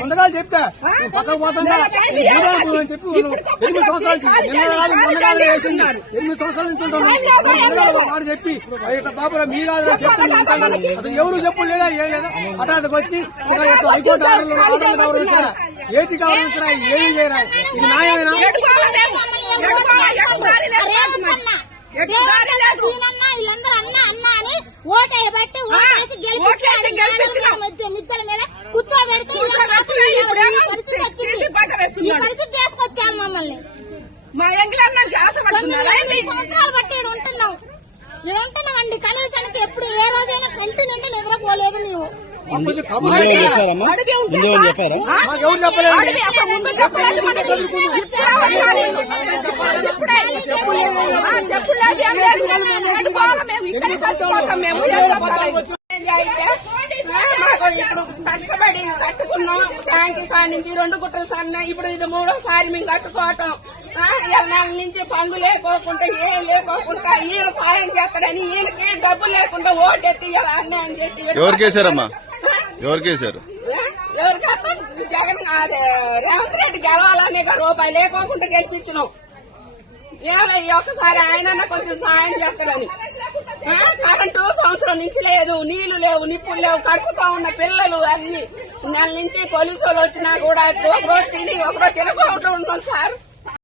ముందుగా చెప్తా పక్కకు పోతుందా అని చెప్పి 8 సంవత్సరాల నుంచి వేసింది 8 సంవత్సరాల నుంచి ఉంటాను చెప్పి బాబు మీ కాదు చెప్తాను ఎవరు చెప్పు లేదా ఏం లేదా అటాటకు వచ్చి హైకోర్టు ఆర్డర్లు గౌరవించారా ఏటి గౌరవించరా ఏమి చేయరా ఇది న్యాయమేనా? ఓటేయబట్టి ఓటేసి గెలిపించి మిద్దల మీద కూర్చోబెడితే పరిస్థితి తీసుకొచ్చాను మమ్మల్ని. మా సంవత్సరాలు బట్టి ఉంటున్నాం ఉంటున్నామండి. కనీసానికి ఎప్పుడు ఏ రోజైనా కంటి నిండా నిద్రపోలేదు నీవు. మాకు ఇప్పుడు కష్టపడి కట్టుకున్నాం ట్యాంక్ కాడి నుంచి 2 గుట్టలు సన్న ఇప్పుడు ఇది 3వ మేము కట్టుకోవటం. నెల నుంచి పనులు లేకోకుండా ఏం లేకోకుండా ఈయన సాయం చేస్తాడని ఈయనకి డబ్బు లేకుండా ఓటెత్తి అన్యాయం చేసి ఎవరికేసారమ్మా? ఎవరికేసారు? ఎవరికి జగన్ రేవంత్ రెడ్డి గెలవాలనే రూపాయి లేకోకుండా గెలిపించినాం. ఏదో ఒక్కసారి ఆయన కొంచెం సాయం చేస్తాడని. కరెంటు సంవత్సరం నుంచి లేదు, నీళ్లు లేవు, నిప్పులు లేవు, కడుపుతా ఉన్న పిల్లలు అన్ని నెల నుంచి పోలీసు వాళ్ళు వచ్చినా కూడా ఒకరోజు తిని ఒకరోజు తినకుండా ఉన్నాం సార్.